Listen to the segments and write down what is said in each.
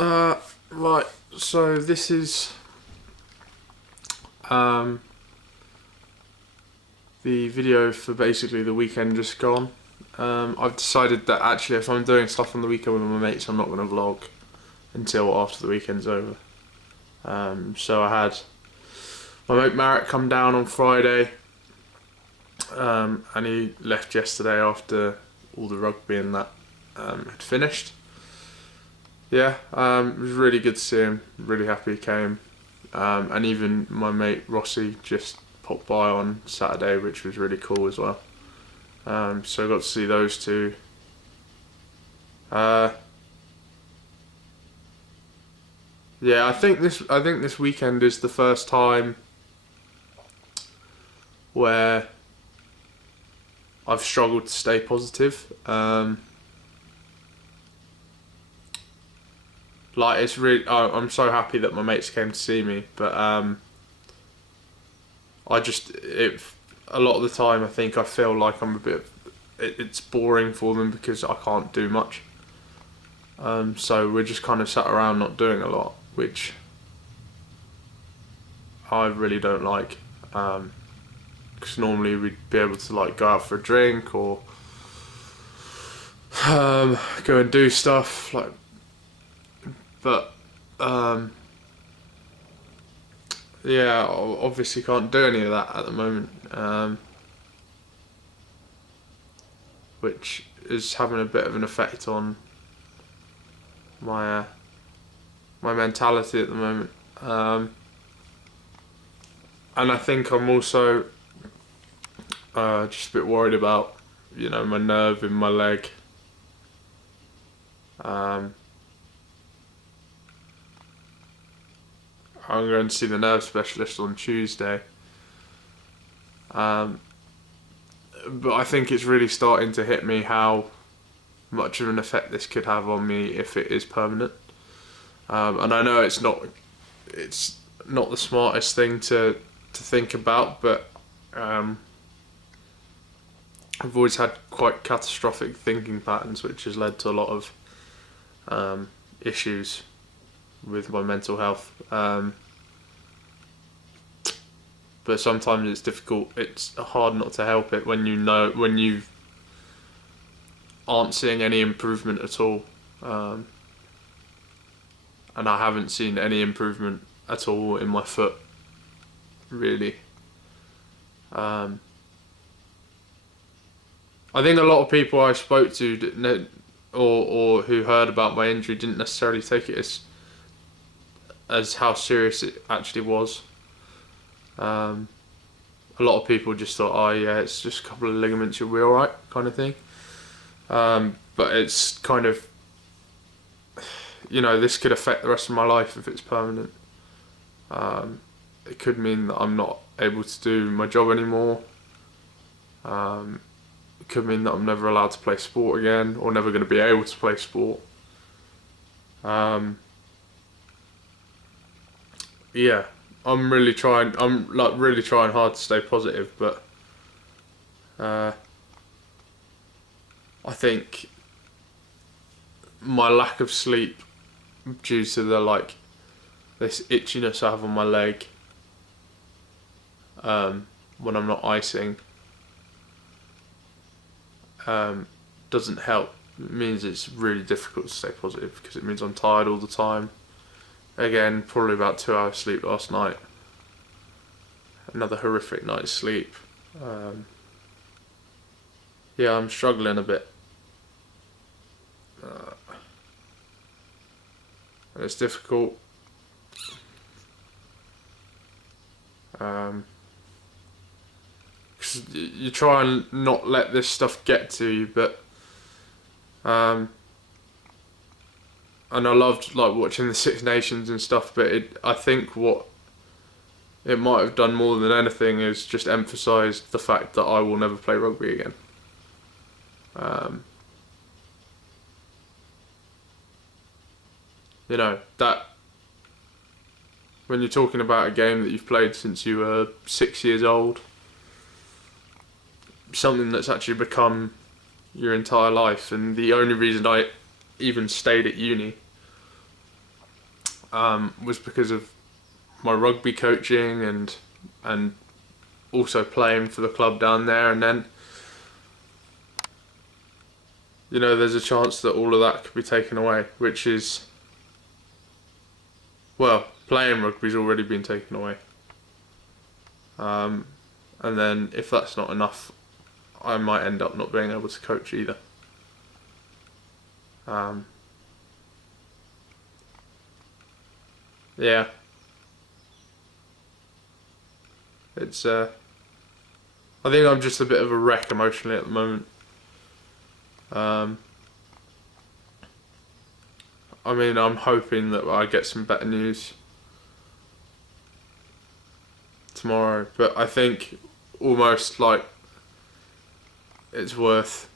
Right, so this is um, the video for basically the weekend just gone. I've decided that actually if I'm doing stuff on the weekend with my mates, I'm not going to vlog until after the weekend's over. So I had my mate Marek come down on Friday, and he left yesterday after all the rugby and that had finished. Yeah, it was really good to see him, really happy he came. And even my mate Rossi just popped by on Saturday, which was really cool as well. So I got to see those two. Yeah, I think this weekend is the first time where I've struggled to stay positive. Like it's really, I'm so happy that my mates came to see me, but a lot of the time I think I feel like I'm a bit. It's boring for them because I can't do much. So we're just kind of sat around not doing a lot, which I really don't like. Because normally we'd be able to like go out for a drink or go and do stuff like, but yeah, I obviously can't do any of that at the moment, which is having a bit of an effect on my my mentality at the moment. And I think I'm also just a bit worried about, my nerve in my leg. I'm going to see the nerve specialist on Tuesday. But I think it's really starting to hit me how much of an effect this could have on me if it is permanent. And I know it's not the smartest thing to think about, but I've always had quite catastrophic thinking patterns, which has led to a lot of issues with my mental health. But sometimes it's difficult. It's hard not to help it when you aren't seeing any improvement at all. And I haven't seen any improvement at all in my foot, really. I think a lot of people I spoke to or who heard about my injury didn't necessarily take it as how serious it actually was. A lot of people just thought, oh yeah, it's just a couple of ligaments, you'll be alright, kind of thing. But it's kind of, this could affect the rest of my life if it's permanent. It could mean that I'm not able to do my job anymore. It could mean that I'm never allowed to play sport again, or never going to be able to play sport. Yeah, I'm really trying. I'm really trying hard to stay positive, but I think my lack of sleep due to this itchiness I have on my leg when I'm not icing doesn't help. It means it's really difficult to stay positive because it means I'm tired all the time. Again, probably about 2 hours sleep last night. Another horrific night's sleep. Yeah, I'm struggling a bit. And it's difficult. Cause you try and not let this stuff get to you, but and I loved watching the Six Nations and stuff, but I think what it might have done more than anything is just emphasised the fact that I will never play rugby again. That when you're talking about a game that you've played since you were 6 years old, something that's actually become your entire life, and the only reason I even stayed at uni was because of my rugby coaching and also playing for the club down there, and then there's a chance that all of that could be taken away, which is, well, playing rugby's already been taken away. And then if that's not enough, I might end up not being able to coach either. Yeah. It's I think I'm just a bit of a wreck emotionally at the moment. I mean, I'm hoping that I get some better news tomorrow, but I think almost like it's worth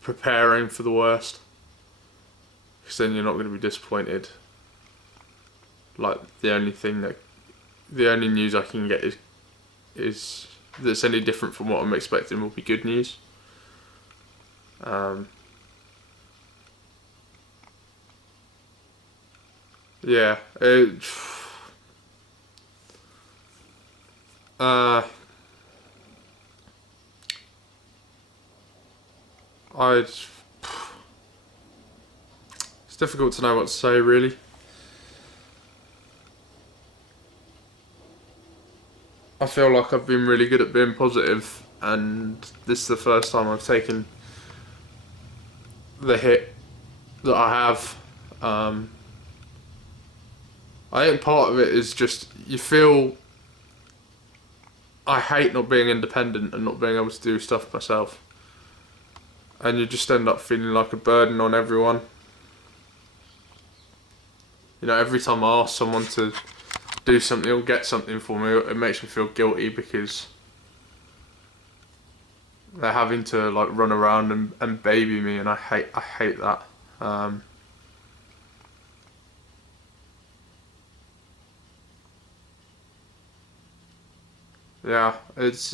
preparing for the worst, because then you're not going to be disappointed. Like the only news I can get is that's any different from what I'm expecting will be good news. Yeah. It's difficult to know what to say, really. I feel like I've been really good at being positive, and this is the first time I've taken the hit that I have. I think part of it is just you feel. I hate not being independent and not being able to do stuff myself, and you just end up feeling like a burden on everyone. Every time I ask someone to do something or get something for me, it makes me feel guilty because they're having to like run around and baby me, and I hate that. Yeah, it's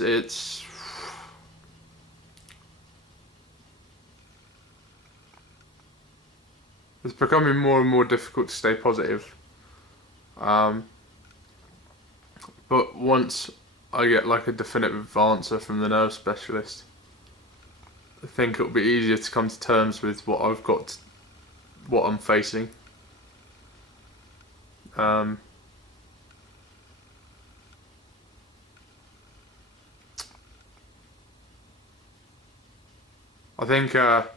becoming more and more difficult to stay positive. But once I get like a definitive answer from the nerve specialist, I think it'll be easier to come to terms with what what I'm facing. I think I've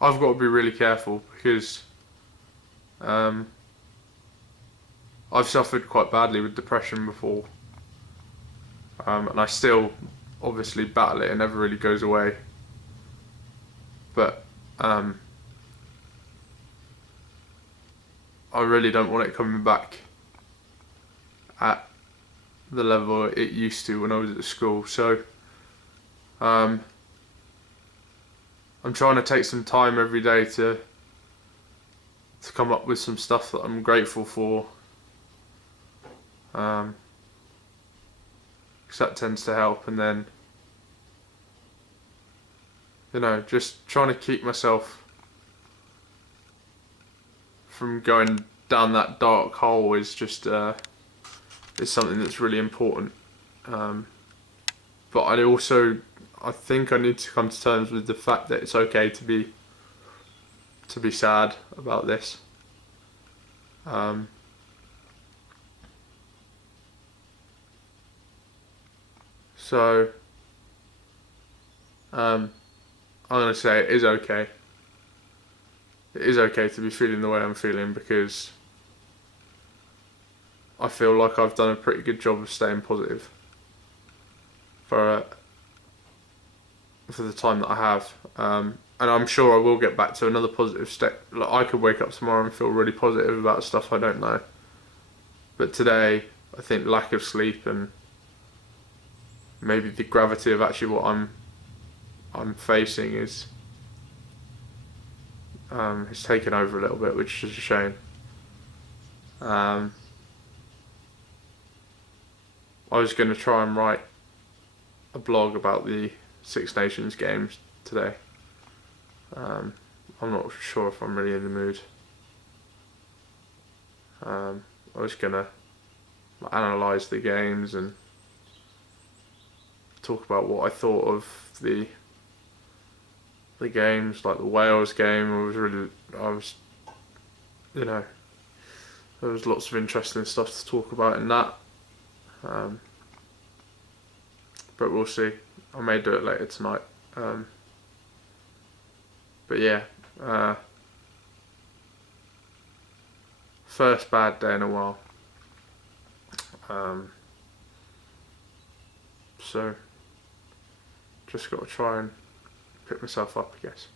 got to be really careful because I've suffered quite badly with depression before, and I still obviously battle it. It never really goes away. But I really don't want it coming back at the level it used to when I was at school. So I'm trying to take some time every day to come up with some stuff that I'm grateful for. Because that tends to help, and then just trying to keep myself from going down that dark hole is just is something that's really important. But I think I need to come to terms with the fact that it's okay to be sad about this. So I'm gonna say it is okay. It is okay to be feeling the way I'm feeling, because I feel like I've done a pretty good job of staying positive for the time that I have. And I'm sure I will get back to another positive step. Like, I could wake up tomorrow and feel really positive about stuff I don't know. But today, I think lack of sleep and maybe the gravity of actually what I'm facing is has taken over a little bit, which is a shame. I was going to try and write a blog about the Six Nations games today, I'm not sure if I'm really in the mood. I was gonna analyse the games and talk about what I thought of the games, like the Wales game. You know, there was lots of interesting stuff to talk about in that. But we'll see. I may do it later tonight. But yeah, first bad day in a while. So just got to try and pick myself up, I guess.